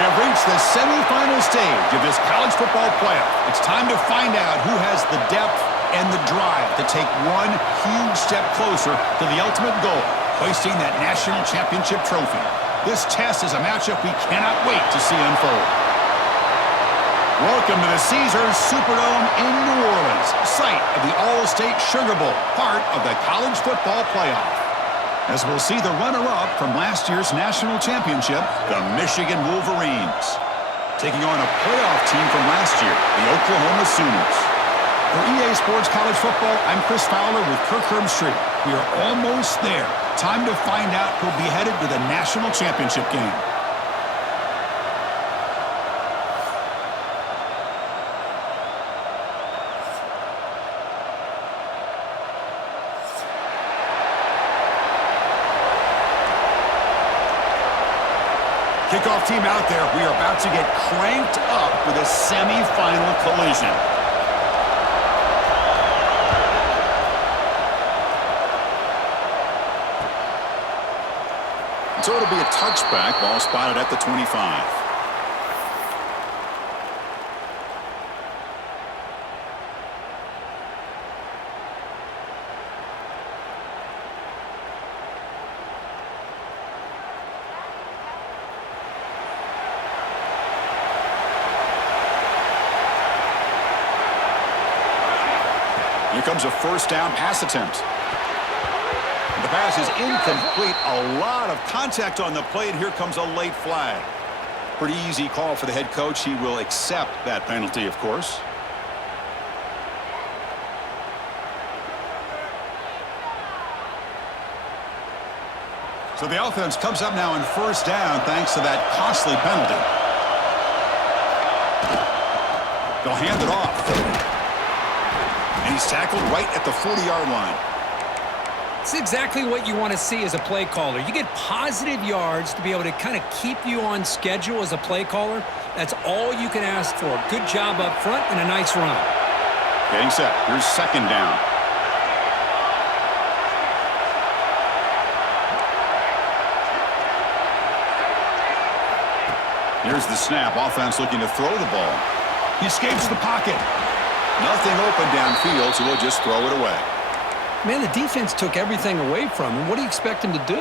We have reached the semifinal stage of this college football playoff. It's time to find out who has the depth and the drive to take one huge step closer to the ultimate goal, hoisting that national championship trophy. This test is a matchup we cannot wait to see unfold. Welcome to the Caesars Superdome in New Orleans, site of the All-State Sugar Bowl, part of the college football playoff. As we'll see the runner-up from last year's national championship, the Michigan Wolverines, taking on a playoff team from last year, the Oklahoma Sooners. For EA Sports College Football, I'm Chris Fowler with Kirk Herbstreit. We are almost there. Time to find out who'll be headed to the national championship game. Kickoff team out there. We are about to get cranked up for the semifinal collision. So it'll be a touchback, ball spotted at the 25. Here comes a first down pass attempt. The pass is incomplete. A lot of contact on the play, and here comes a late flag. Pretty easy call for the head coach. He will accept that penalty, of course. So the offense comes up now in first down thanks to that costly penalty. They'll hand it off. And he's tackled right at the 40-yard line. It's exactly what you want to see as a play caller. You get positive yards to be able to kind of keep you on schedule as a play caller. That's all you can ask for. Good job up front and a nice run. Getting set. Here's second down. Here's the snap. Offense looking to throw the ball. He escapes the pocket. Nothing open downfield, so we'll just throw it away. Man, the defense took everything away from him. What do you expect him to do?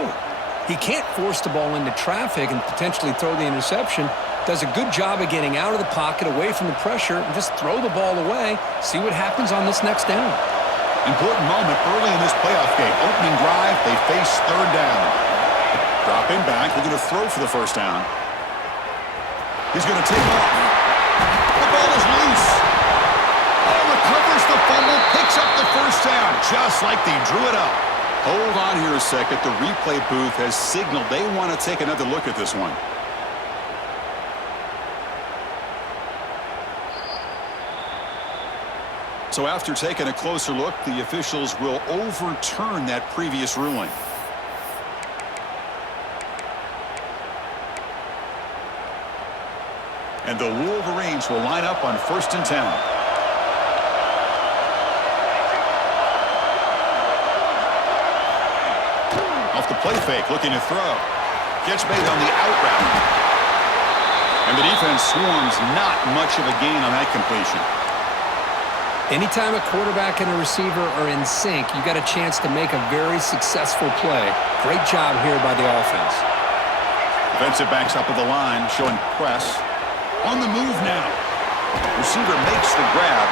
He can't force the ball into traffic and potentially throw the interception. Does a good job of getting out of the pocket, away from the pressure, and just throw the ball away. See what happens on this next down. Important moment early in this playoff game. Opening drive, they face third down. Dropping back, looking to throw for the first down. He's going to take off. The ball is loose. Recovers the fumble, picks up the first down, just like they drew it up. Hold on here a second. The replay booth has signaled they want to take another look at this one. So after taking a closer look, the officials will overturn that previous ruling. And the Wolverines will line up on 1st and 10. Off the play fake, looking to throw. Gets made on the out route. And the defense swarms, not much of a gain on that completion. Anytime a quarterback and a receiver are in sync, you got a chance to make a very successful play. Great job here by the offense. Defensive backs up at the line, showing press. On the move now. Receiver makes the grab,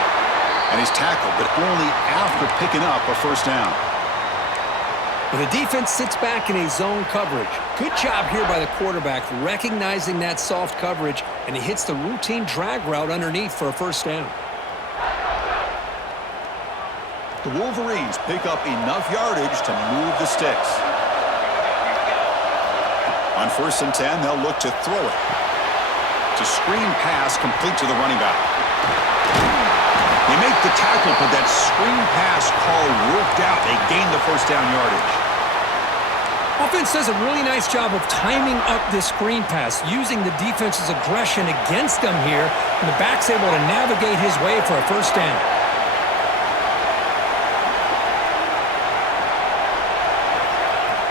and he's tackled, but only after picking up a first down. But the defense sits back in a zone coverage. Good job here by the quarterback, recognizing that soft coverage, and he hits the routine drag route underneath for a first down. The Wolverines pick up enough yardage to move the sticks. On 1st and 10, they'll look to throw it. It's a screen pass complete to the running back. They make the tackle, but that screen pass call worked out. They gained the first down yardage. Offense does a really nice job of timing up this screen pass, using the defense's aggression against them here, and the back's able to navigate his way for a first down.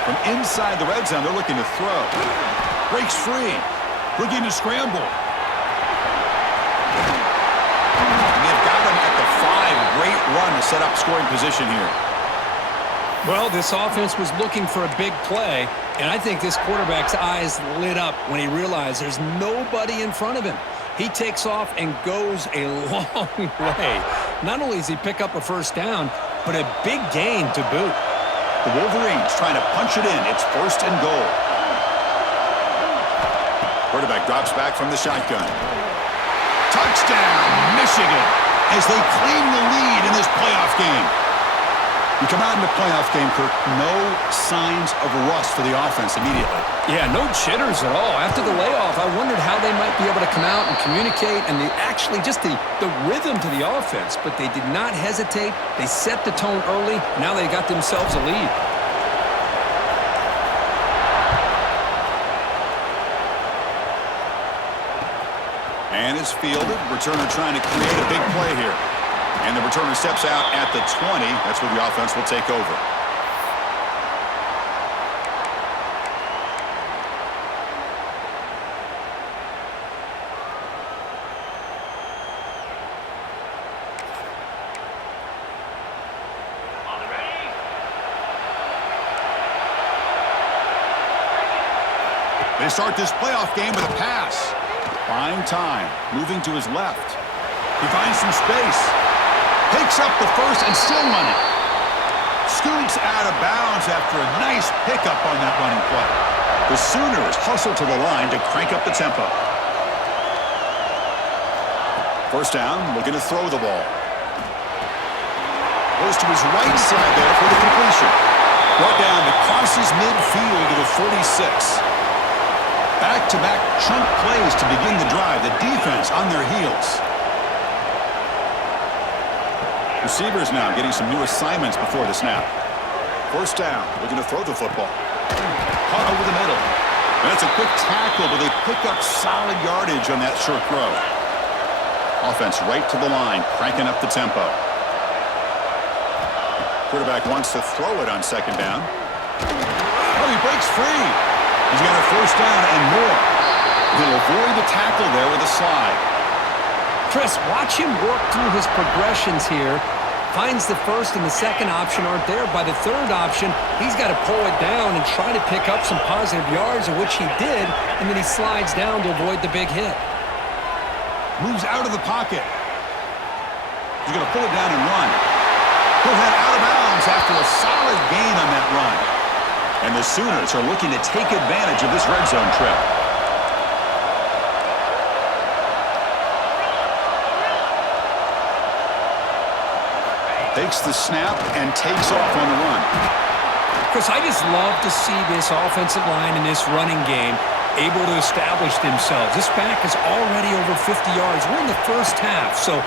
From inside the red zone, they're looking to throw. Breaks free. Looking to scramble. And they've got him at the 5. Great run to set up scoring position here. Well, this offense was looking for a big play, and I think this quarterback's eyes lit up when he realized there's nobody in front of him. He takes off and goes a long way. Not only does he pick up a first down, but a big gain to boot. The Wolverines trying to punch it in. It's 1st and goal. Quarterback drops back from the shotgun. Touchdown, Michigan, as they claim the lead in this playoff game. You come out in the playoff game, Kirk, no signs of rust for the offense immediately. Yeah, no jitters at all. After the layoff, I wondered how they might be able to come out and communicate and just the rhythm to the offense. But they did not hesitate. They set the tone early. Now they got themselves a lead. And it's fielded. Returner trying to create a big play here. And the returner steps out at the 20. That's where the offense will take over. They start this playoff game with a pass. Buying time, moving to his left. He finds some space. Picks up the first and still running. Scoots out of bounds after a nice pickup on that running play. The Sooners hustle to the line to crank up the tempo. First down, looking to throw the ball. Goes to his right side there for the completion. Brought down to crosses midfield to the 46. Back-to-back chunk plays to begin the drive. The defense on their heels. Receivers now getting some new assignments before the snap. First down, looking to throw the football. Caught over the middle. That's a quick tackle, but they pick up solid yardage on that short throw. Offense right to the line, cranking up the tempo. Quarterback wants to throw it on second down. Oh, he breaks free. He's got a first down and more. He'll avoid the tackle there with a slide. Chris, watch him work through his progressions here. Finds the first and the second option aren't there. By the third option, he's got to pull it down and try to pick up some positive yards, of which he did, and then he slides down to avoid the big hit. Moves out of the pocket. He's going to pull it down and run. He'll head out of bounds after a solid gain on that run. And the Sooners are looking to take advantage of this red zone trip. Takes the snap and takes off on the run. Chris, I just love to see this offensive line in this running game able to establish themselves. This back is already over 50 yards. We're in the first half, so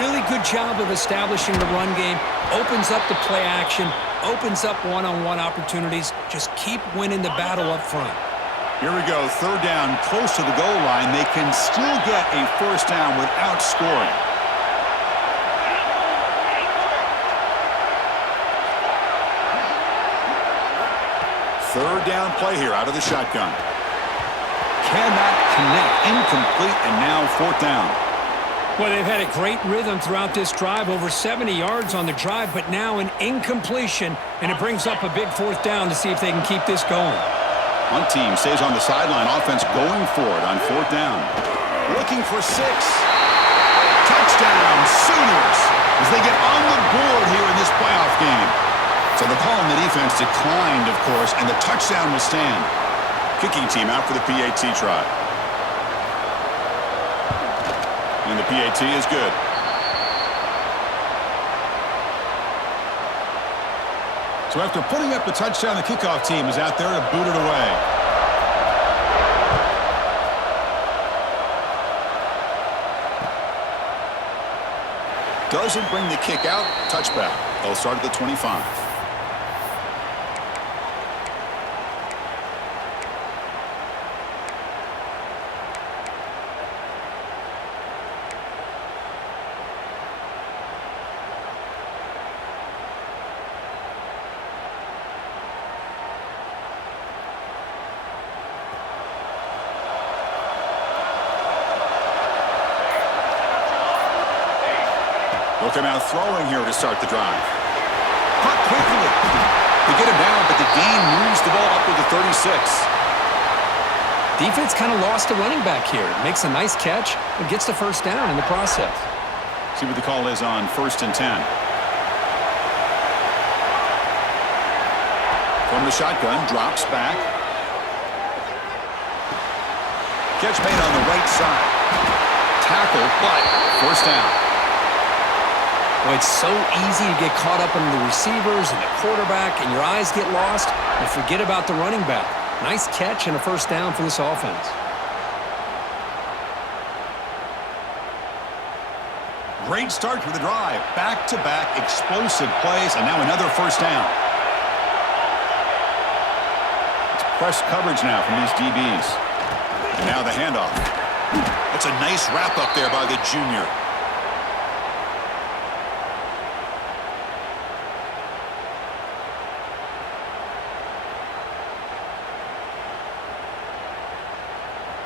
really good job of establishing the run game. Opens up the play action, opens up one-on-one opportunities. Just keep winning the battle up front. Here we go, third down, close to the goal line. They can still get a first down without scoring. Third down play here out of the shotgun. Cannot connect. Incomplete, and now fourth down. Well, they've had a great rhythm throughout this drive, over 70 yards on the drive, but now an incompletion, and it brings up a big fourth down to see if they can keep this going. One team stays on the sideline, offense going for it on fourth down. Looking for 6. Touchdown, Sooners, as they get on the board here in this playoff game. So the call on the defense declined, of course, and the touchdown will stand. Kicking team out for the PAT try. And the PAT is good. So after putting up the touchdown, the kickoff team is out there to boot it away. Doesn't bring the kick out. Touchback. They'll start at the 25. They'll come out throwing here to start the drive. Caught quickly. They get him down, but the gain moves the ball up to the 36. Defense kind of lost a running back here. Makes a nice catch and gets the first down in the process. See what the call is on 1st and 10. From the shotgun, drops back. Catch made on the right side. Tackle, but first down. Well, it's so easy to get caught up in the receivers and the quarterback, and your eyes get lost, and forget about the running back. Nice catch and a first down for this offense. Great start for the drive. Back-to-back explosive plays, and now another first down. It's press coverage now from these DBs. And now the handoff. That's a nice wrap-up there by the junior.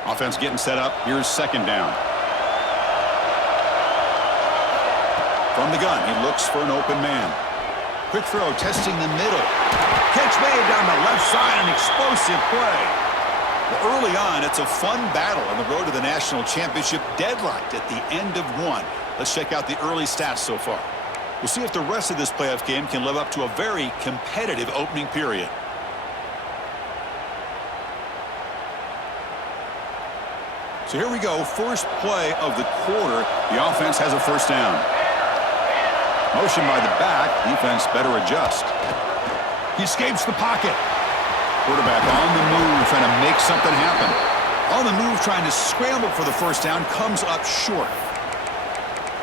Offense getting set up. Here's second down. From the gun, he looks for an open man. Quick throw, testing the middle. Catch made down the left side, an explosive play. Well, early on, it's a fun battle on the road to the national championship, deadlocked at the end of one. Let's check out the early stats so far. We'll see if the rest of this playoff game can live up to a very competitive opening period. So here we go, first play of the quarter. The offense has a first down. Motion by the back, defense better adjust. He escapes the pocket. Quarterback on the move, trying to make something happen. On the move, trying to scramble for the first down, comes up short.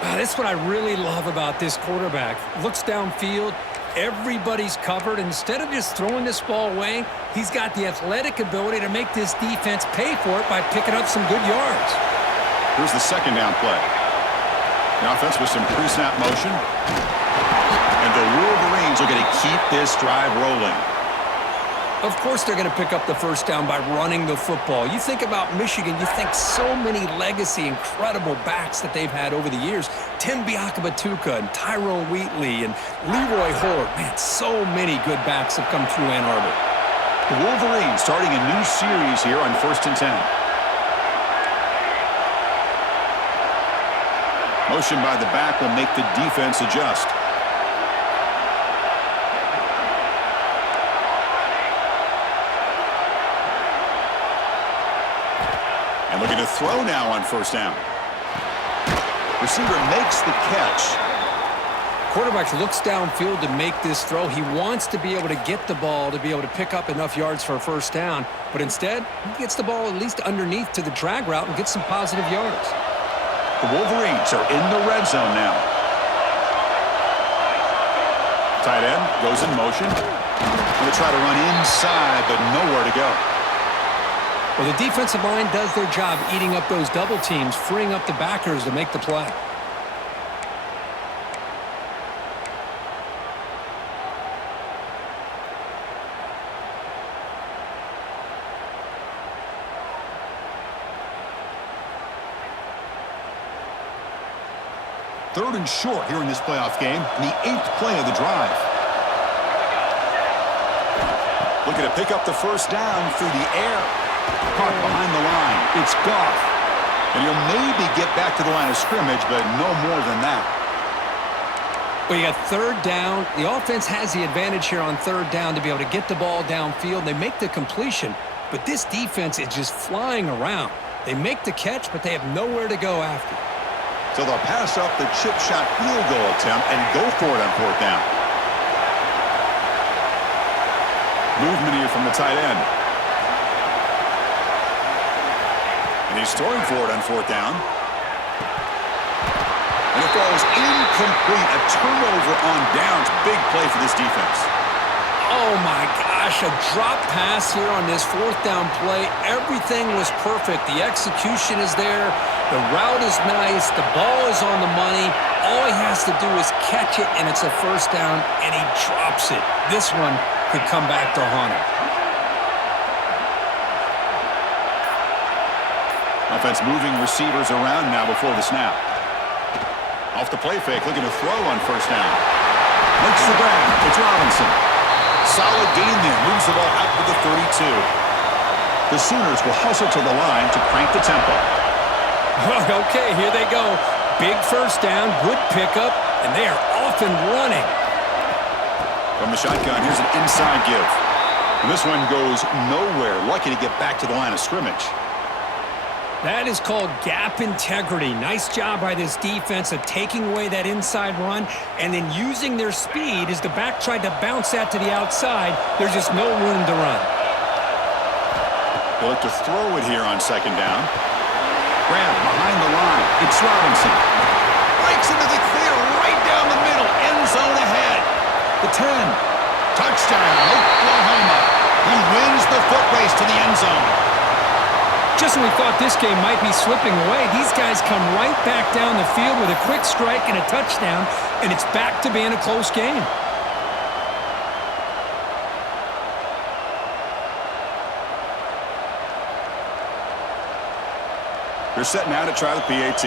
That's what I really love about this quarterback. Looks downfield, everybody's covered. Instead of just throwing this ball away, he's got the athletic ability to make this defense pay for it by picking up some good yards. Here's the second down play. The offense with some pre-snap motion. And the Wolverines are going to keep this drive rolling. Of course they're going to pick up the first down by running the football. You think about Michigan, you think so many legacy, incredible backs that they've had over the years. Tim Biakabatuka and Tyrone Wheatley and Leroy Horde. Man, so many good backs have come through Ann Arbor. The Wolverines starting a new series here on 1st and 10. Motion by the back will make the defense adjust. And looking to throw now on first down. Receiver makes the catch. Quarterback looks downfield to make this throw. He wants to be able to get the ball to be able to pick up enough yards for a first down. But instead, he gets the ball at least underneath to the drag route and gets some positive yards. The Wolverines are in the red zone now. Tight end goes in motion. Going to try to run inside, but nowhere to go. Well, the defensive line does their job eating up those double teams, freeing up the backers to make the play. Third and short here in this playoff game, the 8th play of the drive. Looking to pick up the first down through the air. Caught behind the line. It's Goff. And he'll maybe get back to the line of scrimmage, but no more than that. Well, you got third down. The offense has the advantage here on third down to be able to get the ball downfield. They make the completion, but this defense is just flying around. They make the catch, but they have nowhere to go after. So they'll pass up the chip shot field goal attempt and go for it on fourth down. Movement here from the tight end. And he's throwing for it on fourth down. And it falls incomplete. A turnover on downs. Big play for this defense. Oh, my gosh. A drop pass here on this fourth down play. Everything was perfect. The execution is there. The route is nice. The ball is on the money. All he has to do is catch it, and it's a first down, and he drops it. This one could come back to haunt him. Offense moving receivers around now before the snap. Off the play fake, looking to throw on first down. Makes the grab. It's Robinson. Solid gain there. Moves the ball out to the 32. The Sooners will hustle to the line to crank the tempo. Okay, here they go. Big first down, good pickup, and they are off and running. From the shotgun, here's an inside give. And this one goes nowhere. Lucky to get back to the line of scrimmage. That is called gap integrity. Nice job by this defense of taking away that inside run and then using their speed as the back tried to bounce that to the outside. There's just no room to run. They'll look to throw it here on second down. Grab behind the line. It's Robinson. Breaks into the clear right down the middle. End zone ahead. The 10. Touchdown, Oklahoma. He wins the foot race to the end zone. Just when we thought this game might be slipping away, these guys come right back down the field with a quick strike and a touchdown, and it's back to being a close game. They're set now to try the PAT.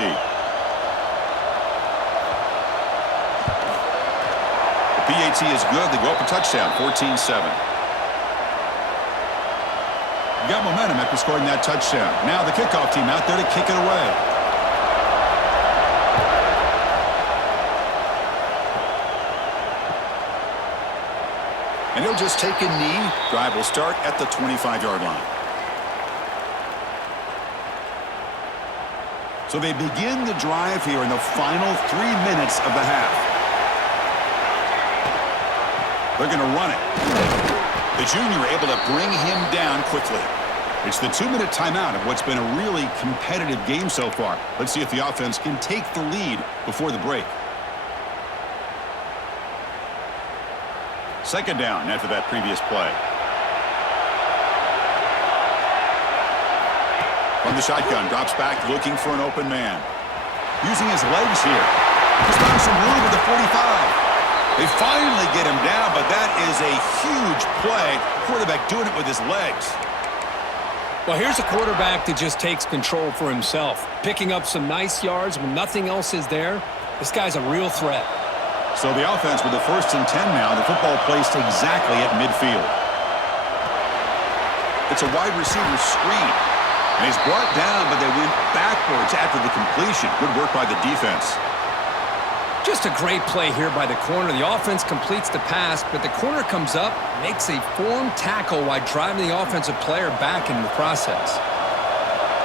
The PAT is good. They go up a touchdown, 14-7. Got momentum after scoring that touchdown. Now the kickoff team out there to kick it away. And he'll just take a knee. Drive will start at the 25-yard line. So they begin the drive here in the final 3 minutes of the half. They're going to run it. The junior able to bring him down quickly. It's the 2-minute timeout of what's been a really competitive game so far. Let's see if the offense can take the lead before the break. Second down after that previous play. From the shotgun, drops back looking for an open man. Using his legs here. Just found some room at the 45. They finally get him down, but that is a huge play. Quarterback doing it with his legs. Well, here's a quarterback that just takes control for himself. Picking up some nice yards when nothing else is there. This guy's a real threat. So the offense with the 1st and 10 now. The football placed exactly at midfield. It's a wide receiver screen. And he's brought down, but they went backwards after the completion. Good work by the defense. Just a great play here by the corner. The offense completes the pass, but the corner comes up, makes a form tackle while driving the offensive player back in the process.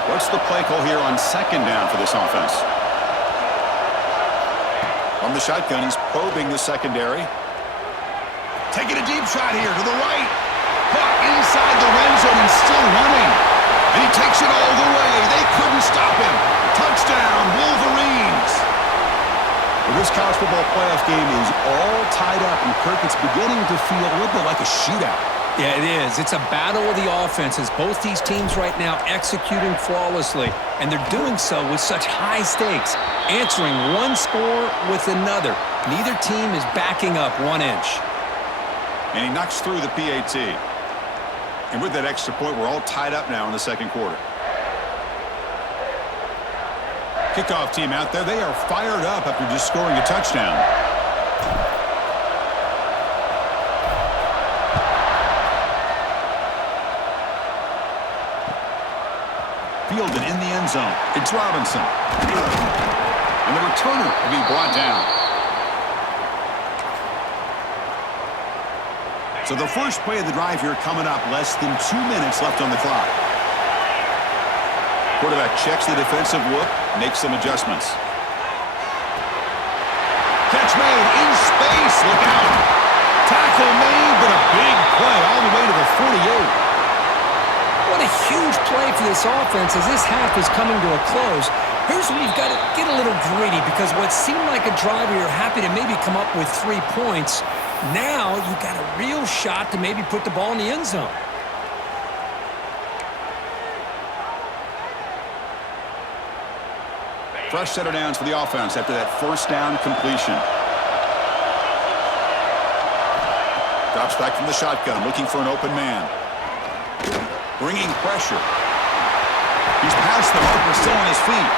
What's the play call here on second down for this offense? From the shotgun, he's probing the secondary. Taking a deep shot here to the right. Caught inside the red zone and still running. And he takes it all the way. They couldn't stop him. Touchdown, Wolverines. Well, this college football playoff game is all tied up, and Kirk, it's beginning to feel a little bit like a shootout. Yeah, it is. It's a battle of the offenses. Both these teams right now executing flawlessly, and they're doing so with such high stakes, answering one score with another. Neither team is backing up 1 inch. And he knocks through the PAT. And with that extra point, we're all tied up now in the second quarter. Kickoff team out there, they are fired up after just scoring a touchdown. Fielded in the end zone. It's Robinson. And the returner will be brought down. So the first play of the drive here coming up, less than 2 minutes left on the clock. Quarterback checks the defensive look, makes some adjustments. Catch made in space. Look out. Tackle made, but a big play all the way to the 48. What a huge play for this offense as this half is coming to a close. Here's where you've got to get a little greedy because what seemed like a drive where you're happy to maybe come up with 3 points, now you've got a real shot to maybe put the ball in the end zone. Fresh set of downs for the offense after that first down completion. Drops back from the shotgun, looking for an open man. Bringing pressure. He's past the marker, still on his feet.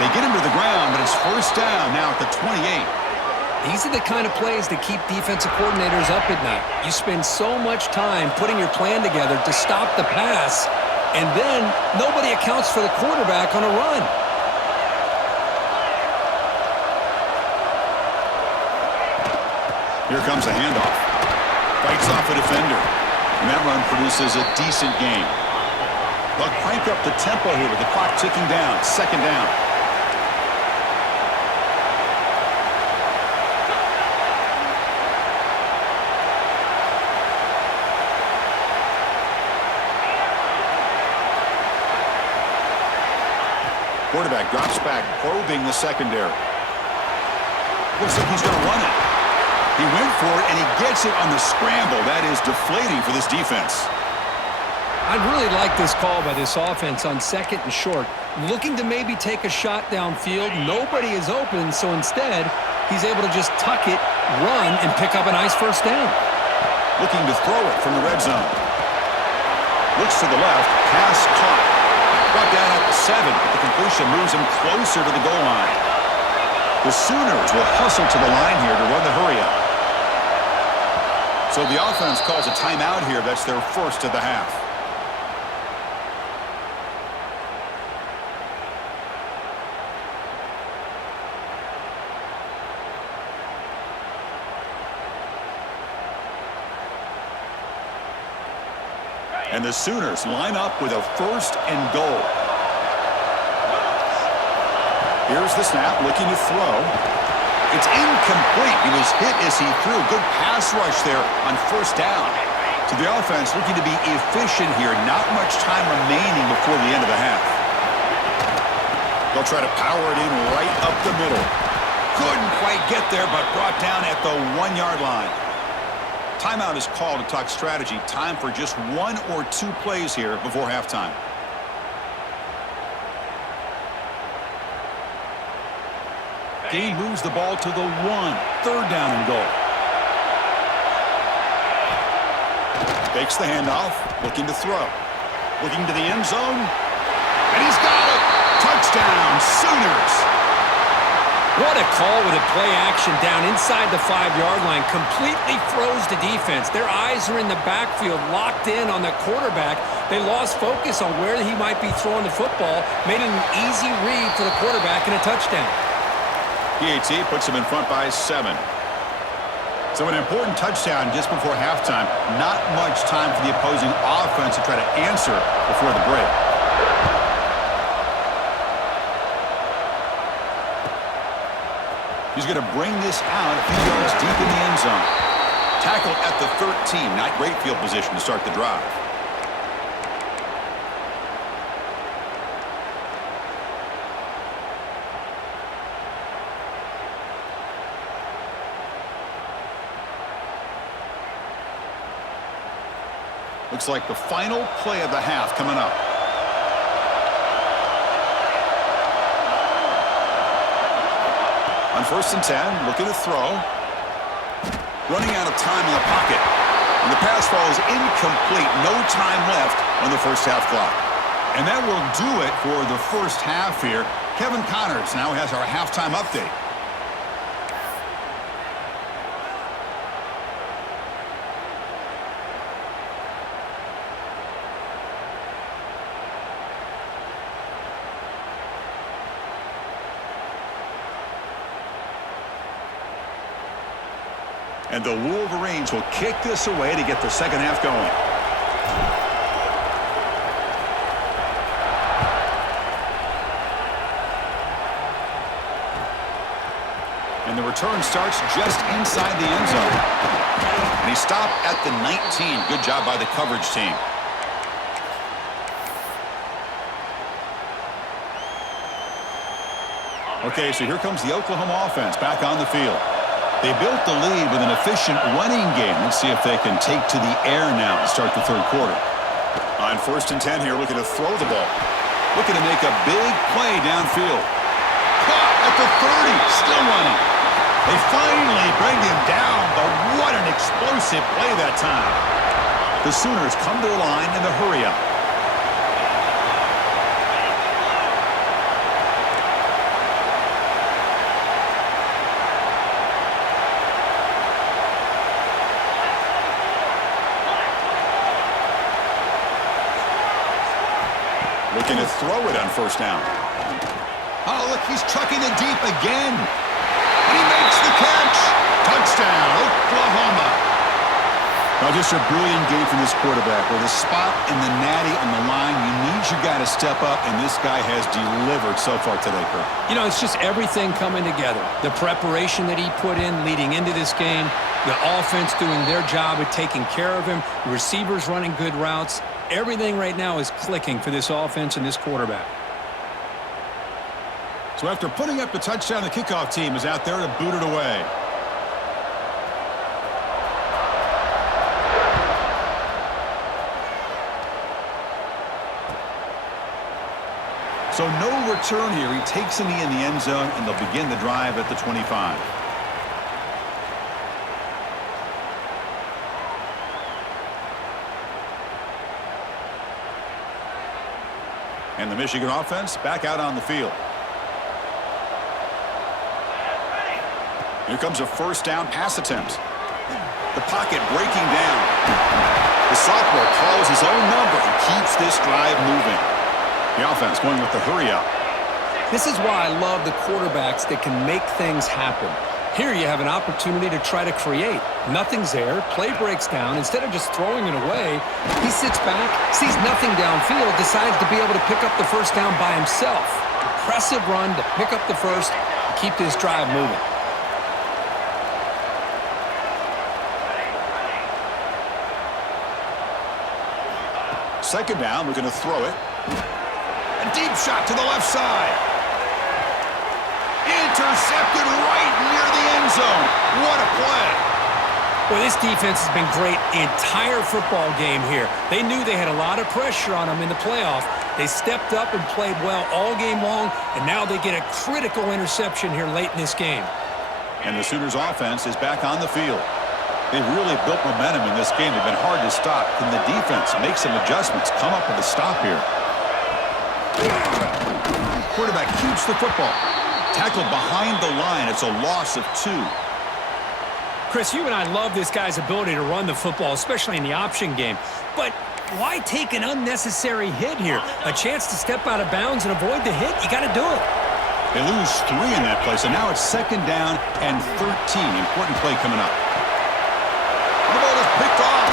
They get him to the ground, but it's first down now at the 28. These are the kind of plays that keep defensive coordinators up at night. You spend so much time putting your plan together to stop the pass, and then nobody accounts for the quarterback on a run. Here comes a handoff. Fights off a defender. And that run produces a decent gain. They'll crank up the tempo here with the clock ticking down. Second down. Quarterback drops back, probing the secondary. Looks like he's going to run it. He went for it, and he gets it on the scramble. That is deflating for this defense. I'd really like this call by this offense on second and short. Looking to maybe take a shot downfield. Nobody is open, so instead, he's able to just tuck it, run, and pick up a nice first down. Looking to throw it from the red zone. Looks to the left, pass caught. Brought down at the 7, but the completion moves him closer to the goal line. The Sooners will hustle to the line here to run the hurry-up. So the offense calls a timeout here. That's their first of the half. And the Sooners line up with a first and goal. Here's the snap, looking to throw. It's incomplete. He was hit as he threw. Good pass rush there on first down. So the offense looking to be efficient here. Not much time remaining before the end of the half. They'll try to power it in right up the middle. Couldn't quite get there, but brought down at the 1-yard line. Timeout is called to talk strategy. Time for just 1 or 2 plays here before halftime. Gain moves the ball to the 1. Third down and goal. Fakes the handoff. Looking to throw. Looking to the end zone. And he's got it. Touchdown, Sooners. What a call with a play action down inside the 5-yard line. Completely froze the defense. Their eyes are in the backfield, locked in on the quarterback. They lost focus on where he might be throwing the football, made it an easy read for the quarterback and a touchdown. PAT puts him in front by 7. So an important touchdown just before halftime. Not much time for the opposing offense to try to answer before the break. He's going to bring this out a few yards deep in the end zone. Tackle at the 13. Not great field position to start the drive. Looks like the final play of the half coming up. On first and 10, looking to throw. Running out of time in the pocket. And the pass ball is incomplete. No time left on the first half clock. And that will do it for the first half here. Kevin Connors now has our halftime update. And the Wolverines will kick this away to get the second half going. And the return starts just inside the end zone. And he stopped at the 19. Good job by the coverage team. Okay, so here comes the Oklahoma offense back on the field. They built the lead with an efficient running game. Let's see if they can take to the air now to start the third quarter. On first and 10 here, looking to throw the ball. Looking to make a big play downfield. Caught at the 30, still running. They finally bring him down, but what an explosive play that time. The Sooners come to the line in the hurry-up. Looking to throw it on first down. Oh, look, he's chucking it deep again. And he makes the catch. Touchdown, Oklahoma. Well, just a brilliant game from this quarterback. With a spot in the natty on the line, you need your guy to step up, and this guy has delivered so far today, Kurt. You know, it's just everything coming together. The preparation that he put in leading into this game, the offense doing their job at taking care of him, the receivers running good routes. Everything right now is clicking for this offense and this quarterback. So after putting up the touchdown, the kickoff team is out there to boot it away. So no return here. He takes a knee in the end zone, and they'll begin the drive at the 25. And the Michigan offense back out on the field. Here comes a first down pass attempt. The pocket breaking down. The sophomore calls his own number and keeps this drive moving. The offense going with the hurry up. This is why I love the quarterbacks that can make things happen. Here you have an opportunity to try to create. Nothing's there. Play breaks down. Instead of just throwing it away, he sits back, sees nothing downfield, decides to be able to pick up the first down by himself. Impressive run to pick up the first, keep this drive moving. Second down, we're going to throw it. A deep shot to the left side. Intercepted right near the end zone. What a play. Well, this defense has been great the entire football game here. They knew they had a lot of pressure on them in the playoff. They stepped up and played well all game long, and now they get a critical interception here late in this game. And the Sooners offense is back on the field. They've really built momentum in this game. They've been hard to stop. Can the defense make some adjustments, come up with a stop here? Quarterback keeps the football. Tackled behind the line. It's a loss of 2. Chris, you and I love this guy's ability to run the football, especially in the option game. But why take an unnecessary hit here? A chance to step out of bounds and avoid the hit? You got to do it. They lose 3 in that play, so now it's second down and 13. Important play coming up. The ball is picked off.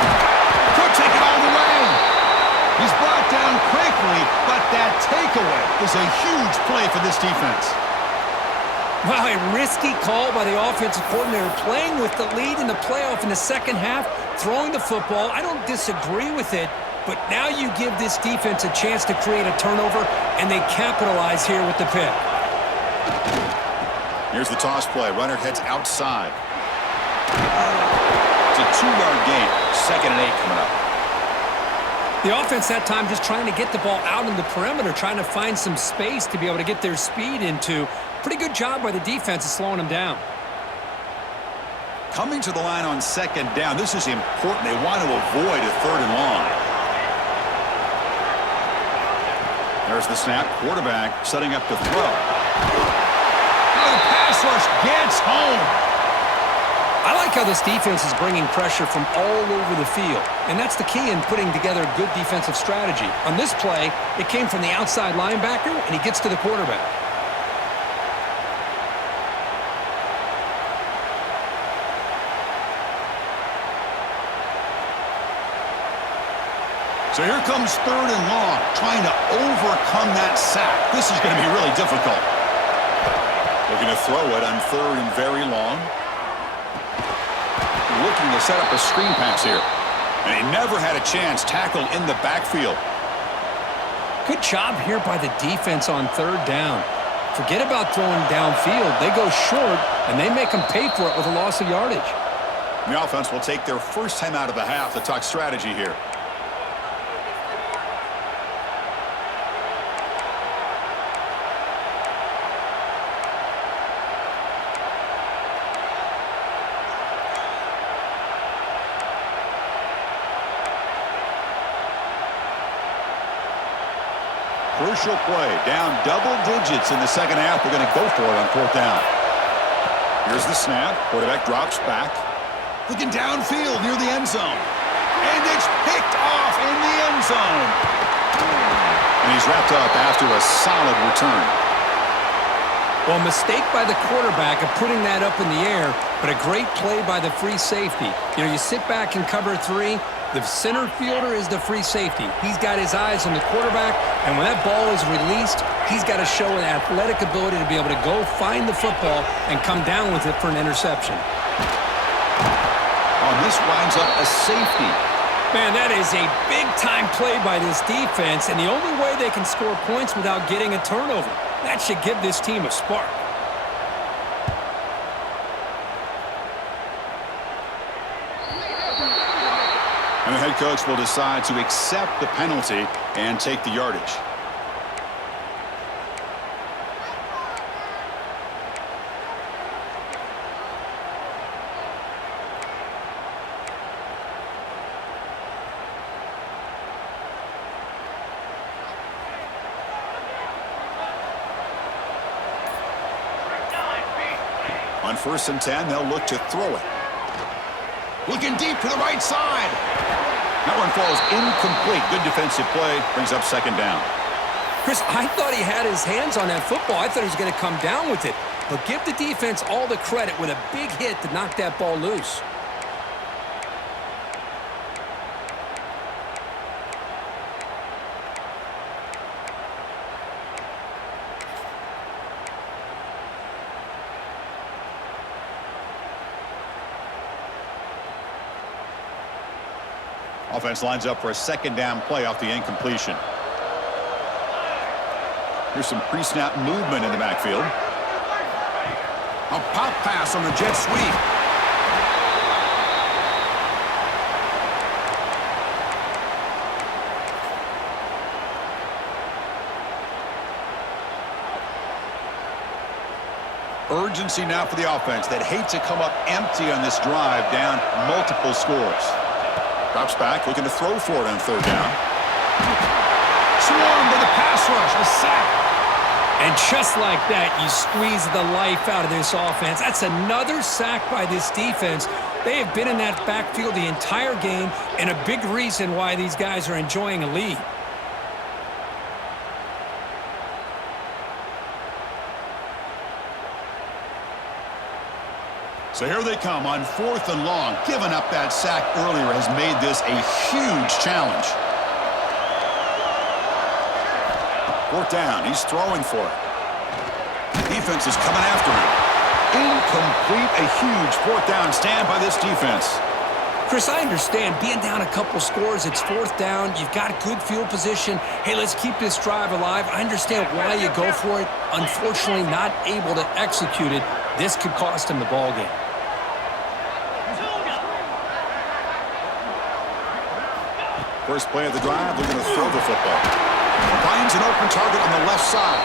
Could take it all the way. He's brought down quickly, but that takeaway is a huge play for this defense. Wow, a risky call by the offensive coordinator, playing with the lead in the playoff in the second half, throwing the football. I don't disagree with it, but now you give this defense a chance to create a turnover, and they capitalize here with the pick. Here's the toss play. Runner heads outside. It's a 2-yard gain. 2nd and 8 coming up. The offense that time just trying to get the ball out in the perimeter, trying to find some space to be able to get their speed into. Pretty good job by the defense of slowing them down. Coming to the line on second down. This is important. They want to avoid a 3rd and long. There's the snap. Quarterback setting up to throw. Oh, the pass rush gets home. I like how this defense is bringing pressure from all over the field, and that's the key in putting together a good defensive strategy. On this play, it came from the outside linebacker, and he gets to the quarterback. So here comes 3rd and long, trying to overcome that sack. This is going to be really difficult. Looking to throw it on 3rd and very long. Looking to set up a screen pass here. And he never had a chance, tackled in the backfield. Good job here by the defense on 3rd down. Forget about throwing downfield. They go short, and they make them pay for it with a loss of yardage. The offense will take their first time out of the half to talk strategy here. Crucial play, down double digits in the second half. They're going to go for it on 4th down. Here's the snap. Quarterback drops back. Looking downfield near the end zone. And it's picked off in the end zone. And he's wrapped up after a solid return. Well, mistake by the quarterback of putting that up in the air, but a great play by the free safety. You know, you sit back and cover 3. The center fielder is the free safety. He's got his eyes on the quarterback, and when that ball is released, he's got to show an athletic ability to be able to go find the football and come down with it for an interception. This winds up a safety. Man, that is a big-time play by this defense, and the only way they can score points without getting a turnover. That should give this team a spark. And the head coach will decide to accept the penalty and take the yardage. On 1st and 10, they'll look to throw it. Looking deep to the right side. That one falls incomplete. Good defensive play. Brings up 2nd down. Chris, I thought he had his hands on that football. I thought he was going to come down with it. But give the defense all the credit with a big hit to knock that ball loose. Offense lines up for a 2nd down play off the incompletion. Here's some pre-snap movement in the backfield. A pop pass on the jet sweep. Urgency now for the offense. They'd hate to come up empty on this drive, down multiple scores. Drops back, looking to throw for it on 3rd down. Swarmed by the pass rush. A sack. And just like that, you squeeze the life out of this offense. That's another sack by this defense. They have been in that backfield the entire game, and a big reason why these guys are enjoying a lead. So here they come on 4th and long. Giving up that sack earlier has made this a huge challenge. 4th down. He's throwing for it. Defense is coming after him. Incomplete. A huge 4th down stand by this defense. Chris, I understand being down a couple scores, it's 4th down, you've got a good field position. Hey, let's keep this drive alive. I understand why you go for it. Unfortunately, not able to execute it. This could cost him the ball game. First play of the drive, they're going to throw the football. Finds an open target on the left side.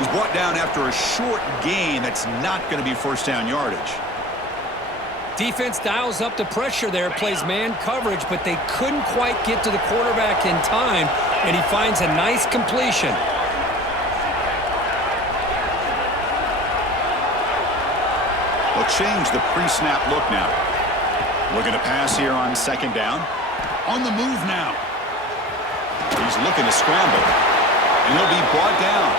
He's brought down after a short gain that's not going to be 1st down yardage. Defense dials up the pressure there, plays man coverage, but they couldn't quite get to the quarterback in time, and he finds a nice completion. They'll change the pre-snap look now. Looking to pass here on 2nd down. On the move now. He's looking to scramble. And he'll be brought down.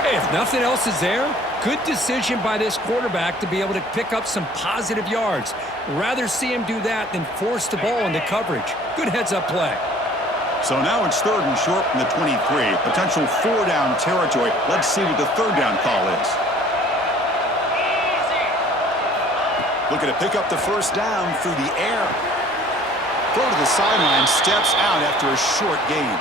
Hey, if nothing else is there, good decision by this quarterback to be able to pick up some positive yards. Rather see him do that than force the ball into coverage. Good heads-up play. So now it's 3rd and short from the 23. Potential 4-down territory. Let's see what the 3rd down call is. Looking to pick up the 1st down through the air. Throw to the sideline, steps out after a short gain.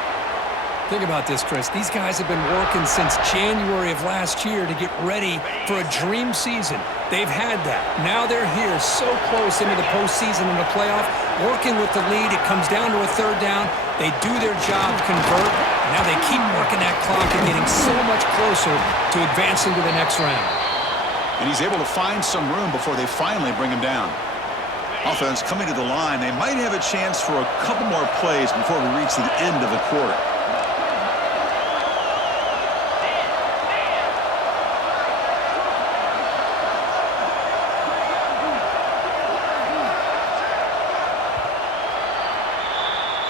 Think about this, Chris. These guys have been working since January of last year to get ready for a dream season. They've had that. Now they're here so close into the postseason and the playoff, working with the lead. It comes down to a 3rd down. They do their job, convert. Now they keep working that clock and getting so much closer to advancing to the next round. And he's able to find some room before they finally bring him down. Offense coming to the line. They might have a chance for a couple more plays before we reach the end of the quarter.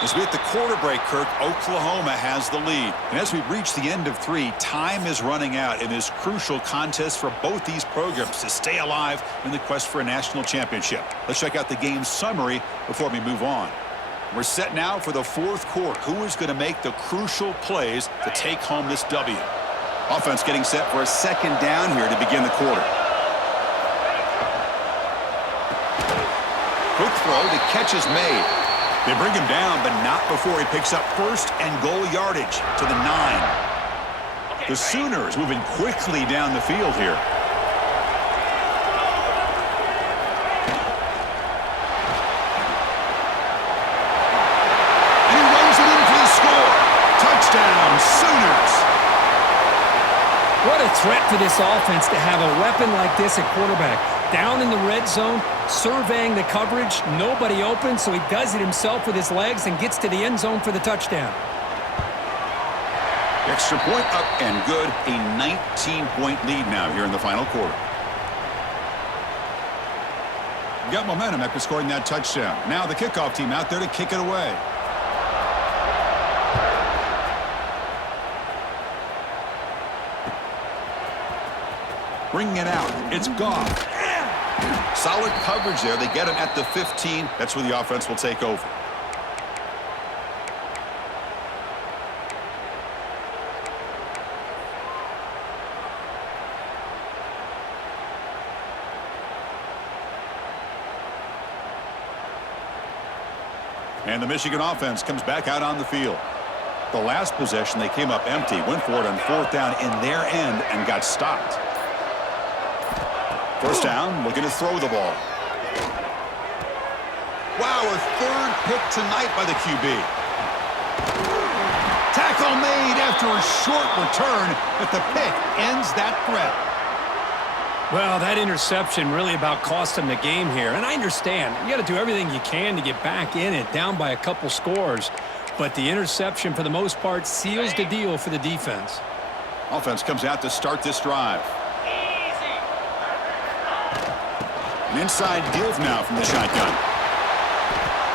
As we hit the quarter break, Kirk, Oklahoma has the lead. And as we reach the end of 3, time is running out in this crucial contest for both these programs to stay alive in the quest for a national championship. Let's check out the game summary before we move on. We're set now for the 4th quarter. Who is going to make the crucial plays to take home this W? Offense getting set for a 2nd down here to begin the quarter. Quick throw, the catch is made. They bring him down, but not before he picks up 1st and goal yardage to the 9. The Sooners moving quickly down the field here. And he runs it in for the score. Touchdown, Sooners. What a threat for this offense to have a weapon like this at quarterback. Down in the red zone, surveying the coverage, nobody open, so he does it himself with his legs and gets to the end zone for the touchdown. Extra point up and good. A 19-point lead now here in the final quarter. Got momentum after scoring that touchdown. Now the kickoff team out there to kick it away. Bringing it out. It's Goff. Solid coverage there. They get him at the 15. That's where the offense will take over. And the Michigan offense comes back out on the field. The last possession, they came up empty, went for it on 4th down in their end and got stopped. 1st down, looking to throw the ball. Wow, a 3rd pick tonight by the QB. Tackle made after a short return, but the pick ends that threat. Well, that interception really about cost him the game here. And I understand, you got to do everything you can to get back in it, down by a couple scores. But the interception, for the most part, seals the deal for the defense. Offense comes out to start this drive. An inside give now from the shotgun.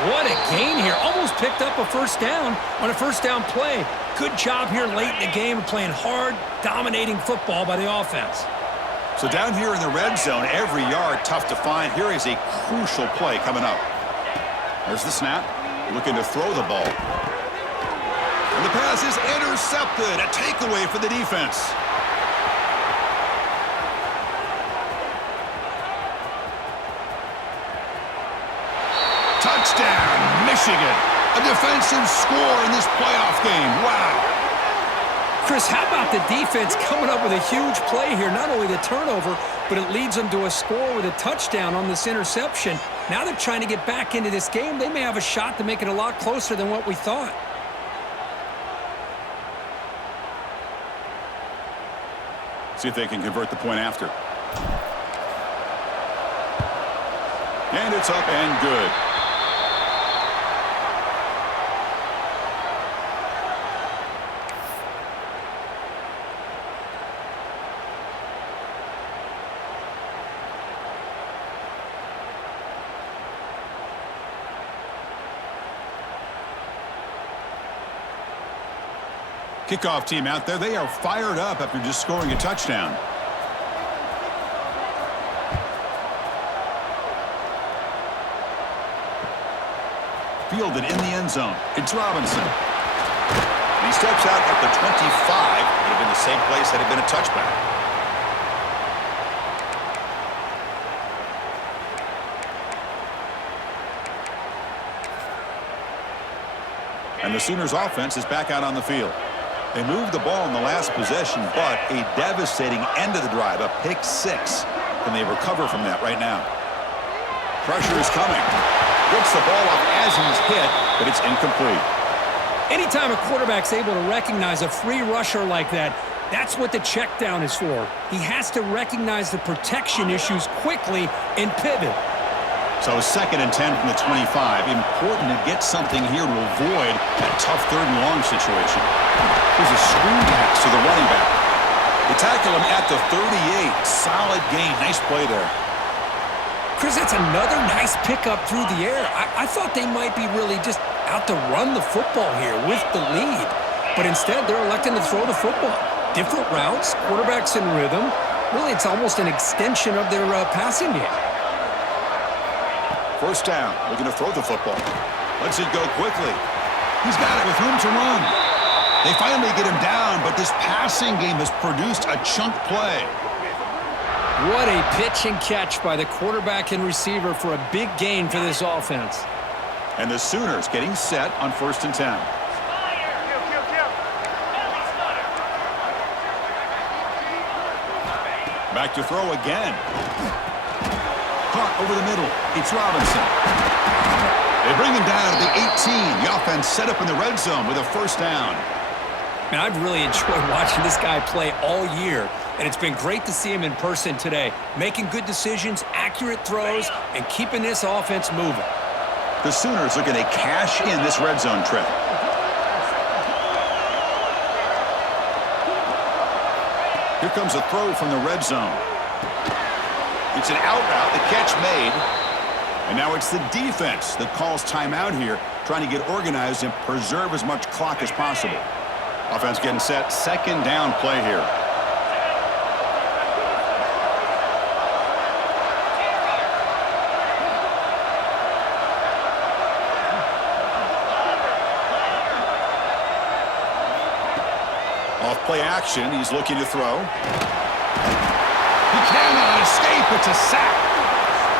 What a gain here. Almost picked up a 1st down on a 1st down play. Good job here late in the game of playing hard, dominating football by the offense. So down here in the red zone, every yard tough to find. Here is a crucial play coming up. There's the snap. Looking to throw the ball. And the pass is intercepted. A takeaway for the defense. Touchdown, Michigan. A defensive score in this playoff game. Wow. Chris, how about the defense coming up with a huge play here? Not only the turnover, but it leads them to a score with a touchdown on this interception. Now they're trying to get back into this game. They may have a shot to make it a lot closer than what we thought. See if they can convert the point after. And it's up and good. Kickoff team out there. They are fired up after just scoring a touchdown. Fielded in the end zone. It's Robinson. And he steps out at the 25. Would have been the same place had it been a touchback. And the Sooners offense is back out on the field. They moved the ball in the last possession, but a devastating end of the drive, a pick 6. Can they recover from that right now? Pressure is coming. Gets the ball up as he's hit, but it's incomplete. Anytime a quarterback's able to recognize a free rusher like that, that's what the check down is for. He has to recognize the protection issues quickly and pivot. So 2nd and 10 from the 25. Important to get something here to avoid that tough 3rd and long situation. There's a screen pass to the running back. They tackle him at the 38. Solid gain. Nice play there. Chris, that's another nice pickup through the air. I thought they might be really just out to run the football here with the lead. But instead, they're electing to throw the football. Different routes, quarterbacks in rhythm. Really, it's almost an extension of their passing game. First down, looking to throw the football. Lets it go quickly. He's got it with room to run. They finally get him down, but this passing game has produced a chunk play. What a pitch and catch by the quarterback and receiver for a big gain for this offense. And the Sooners getting set on 1st and 10. Back to throw again. Caught over the middle. It's Robinson. They bring him down to the 18. The offense set up in the red zone with a first down. Man, I've really enjoyed watching this guy play all year, and it's been great to see him in person today, making good decisions, accurate throws, and keeping this offense moving. The Sooners looking to cash in this red zone trip. Here comes a throw from the red zone. It's an out route, the catch made. And now it's the defense that calls timeout here, trying to get organized and preserve as much clock as possible. Offense getting set, 2nd down play here. Off play action, he's looking to throw. He cannot escape, it's a sack.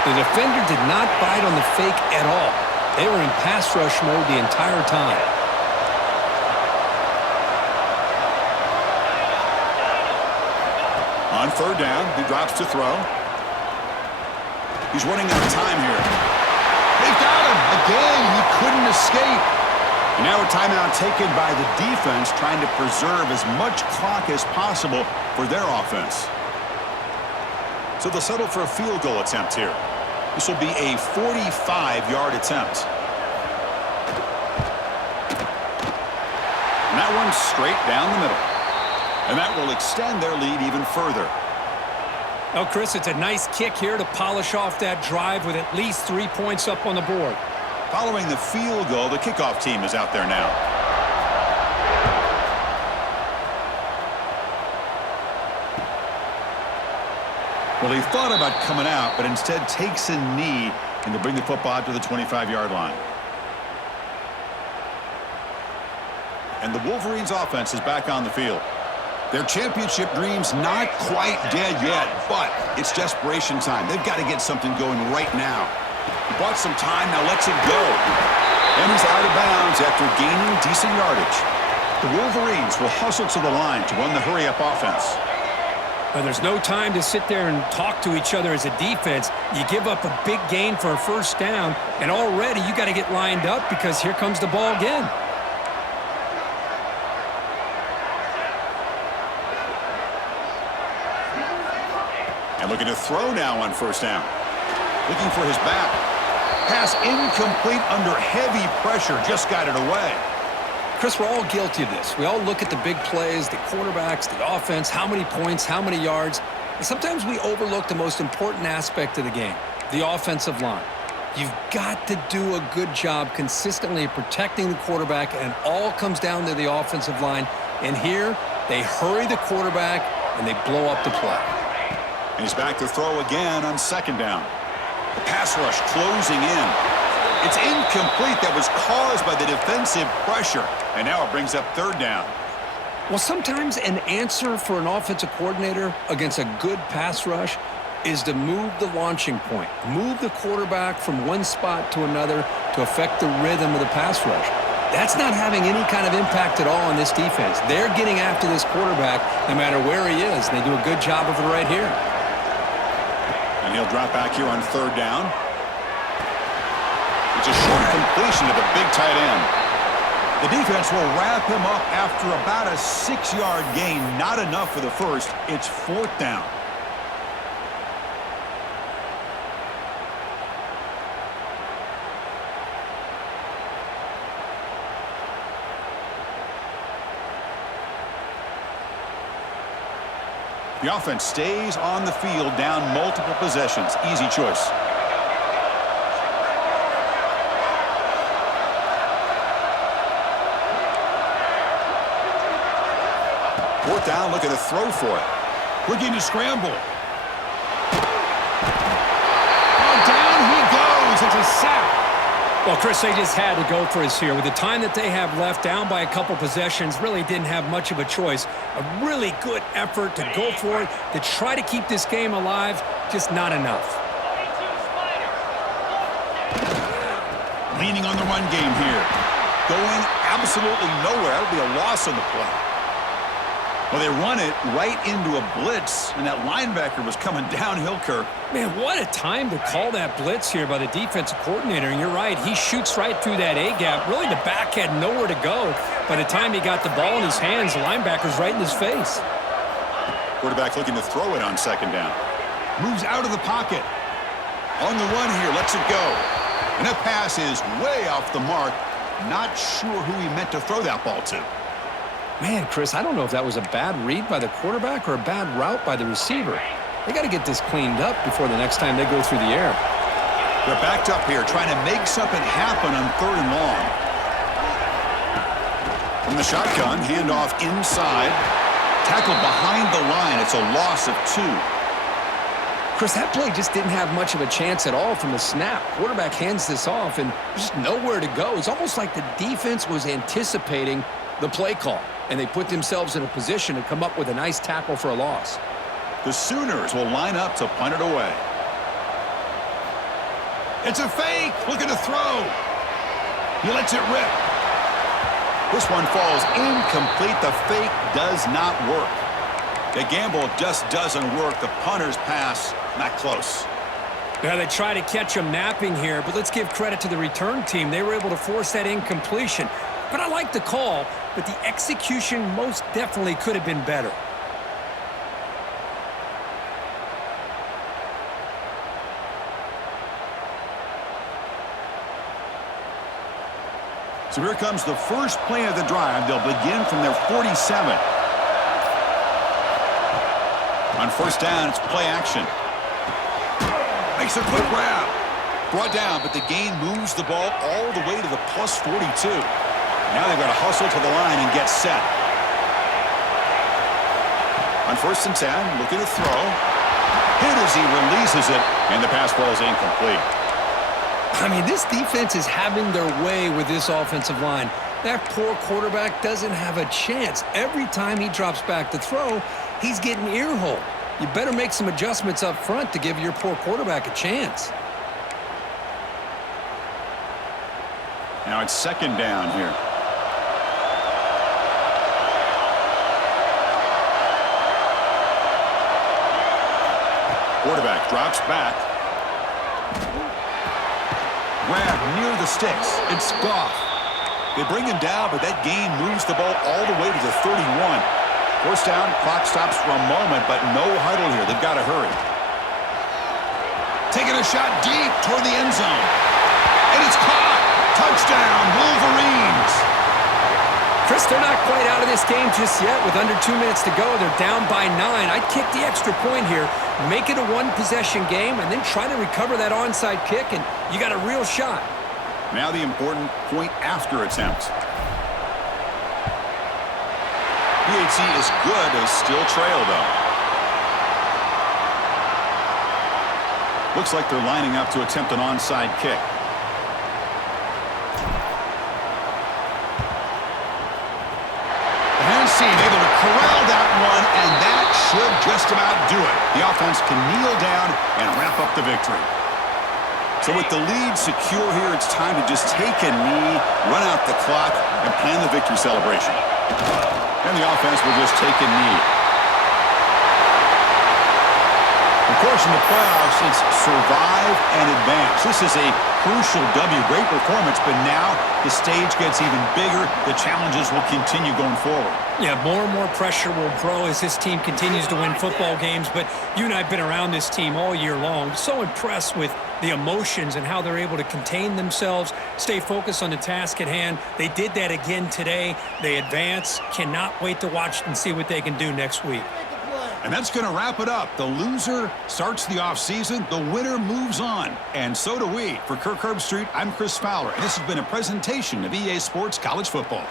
The defender did not bite on the fake at all. They were in pass rush mode the entire time. On 3rd down, he drops to throw. He's running out of time here. They've got him. Again, he couldn't escape. And now a timeout taken by the defense, trying to preserve as much clock as possible for their offense. So they'll settle for a field goal attempt here. This will be a 45-yard attempt. And that one's straight down the middle. And that will extend their lead even further. Oh, Chris, it's a nice kick here to polish off that drive with at least 3 points up on the board. Following the field goal, the kickoff team is out there now. Well, he thought about coming out, but instead takes a knee and to bring the football out to the 25-yard line. And the Wolverines' offense is back on the field. Their championship dream's not quite dead yet, but it's desperation time. They've got to get something going right now. He bought some time, now lets it go. And he's out of bounds after gaining decent yardage. The Wolverines will hustle to the line to run the hurry-up offense. Well, there's no time to sit there and talk to each other as a defense. You give up a big gain for a first down, and already you got to get lined up because here comes the ball again. And looking to throw now on 1st down. Looking for his back. Pass incomplete under heavy pressure. Just got it away. Chris, we're all guilty of this. We all look at the big plays, the quarterbacks, the offense, how many points, how many yards. And sometimes we overlook the most important aspect of the game, the offensive line. You've got to do a good job consistently protecting the quarterback, and it all comes down to the offensive line. And here, they hurry the quarterback, and they blow up the play. And he's back to throw again on 2nd down. The pass rush closing in. It's incomplete. That was caused by the defensive pressure. And now it brings up 3rd down. Well, sometimes an answer for an offensive coordinator against a good pass rush is to move the launching point. Move the quarterback from one spot to another to affect the rhythm of the pass rush. That's not having any kind of impact at all on this defense. They're getting after this quarterback no matter where he is. They do a good job of it right here. And he'll drop back here on 3rd down. It's a short completion to the big tight end. The defense will wrap him up after about a 6-yard gain. Not enough for the first. It's 4th down. The offense stays on the field, down multiple possessions. Easy choice. Fourth down, looking to throw for it. Looking to scramble. Oh, down he goes. It's a sack. Well, Chris, they just had to go for us here. With the time that they have left, down by a couple possessions, really didn't have much of a choice. A really good effort to go for it, to try to keep this game alive, just not enough. Leaning on the run game here. Going absolutely nowhere. That'll be a loss on the play. Well, they run it right into a blitz, and that linebacker was coming downhill, Kirk. Man, what a time to call that blitz here by the defensive coordinator. And you're right, he shoots right through that A-gap. Really, the back had nowhere to go. By the time he got the ball in his hands, the linebacker's right in his face. Quarterback looking to throw it on second down. Moves out of the pocket. On the run here, lets it go. And that pass is way off the mark. Not sure who he meant to throw that ball to. Man, Chris, I don't know if that was a bad read by the quarterback or a bad route by the receiver. They got to get this cleaned up before the next time they go through the air. They're backed up here trying to make something happen on 3rd and long. From the shotgun, handoff inside. Tackled behind the line. It's a loss of 2. Chris, that play just didn't have much of a chance at all from the snap. Quarterback hands this off, and there's just nowhere to go. It's almost like the defense was anticipating the play call, and they put themselves in a position to come up with a nice tackle for a loss. The Sooners will line up to punt it away. It's a fake. Looking to throw. He lets it rip. This one falls incomplete. The fake does not work. The gamble just doesn't work. The punter's pass, not close. Yeah, they try to catch him napping here, but let's give credit to the return team. They were able to force that incompletion. But I like the call, but the execution most definitely could have been better. So here comes the first play of the drive. They'll begin from their 47. On first down, it's play action. Makes a quick grab. Brought down, but the gain moves the ball all the way to the plus 42. Now they've got to hustle to the line and get set. On first and 10, looking to throw. Hit as he releases it, and the pass ball is incomplete. I mean, this defense is having their way with this offensive line. That poor quarterback doesn't have a chance. Every time he drops back to throw, he's getting ear-holed. You better make some adjustments up front to give your poor quarterback a chance. Now it's second down here. Quarterback drops back. Grab near the sticks. It's Goff. They bring him down, but that gain moves the ball all the way to the 31. First down, clock stops for a moment, but no huddle here. They've got to hurry. Taking a shot deep toward the end zone. And it's caught. Touchdown, Wolverines. Chris, they're not quite out of this game just yet. With under 2 minutes to go, they're down by 9. I'd kick the extra point here, make it a one-possession game, and then try to recover that onside kick, and you got a real shot. Now the important point after attempt. PAT is good, as still trail, though. Looks like they're lining up to attempt an onside kick. Able to corral that one, and that should just about do it. The offense can kneel down and wrap up the victory. So with the lead secure here, it's time to just take a knee, run out the clock, and plan the victory celebration. And the offense will just take a knee. Of course, in the playoffs, it's survive and advance. This is a crucial W. Great performance, but now the stage gets even bigger. The challenges will continue going forward. Yeah, more and more pressure will grow as this team continues to win football games, but you and I have been around this team all year long. So impressed with the emotions and how they're able to contain themselves, stay focused on the task at hand. They did that again today. They advance. Cannot wait to watch and see what they can do next week. And that's going to wrap it up. The loser starts the offseason. The winner moves on. And so do we. For Kirk Herbstreit, I'm Chris Fowler. And this has been a presentation of EA Sports College Football.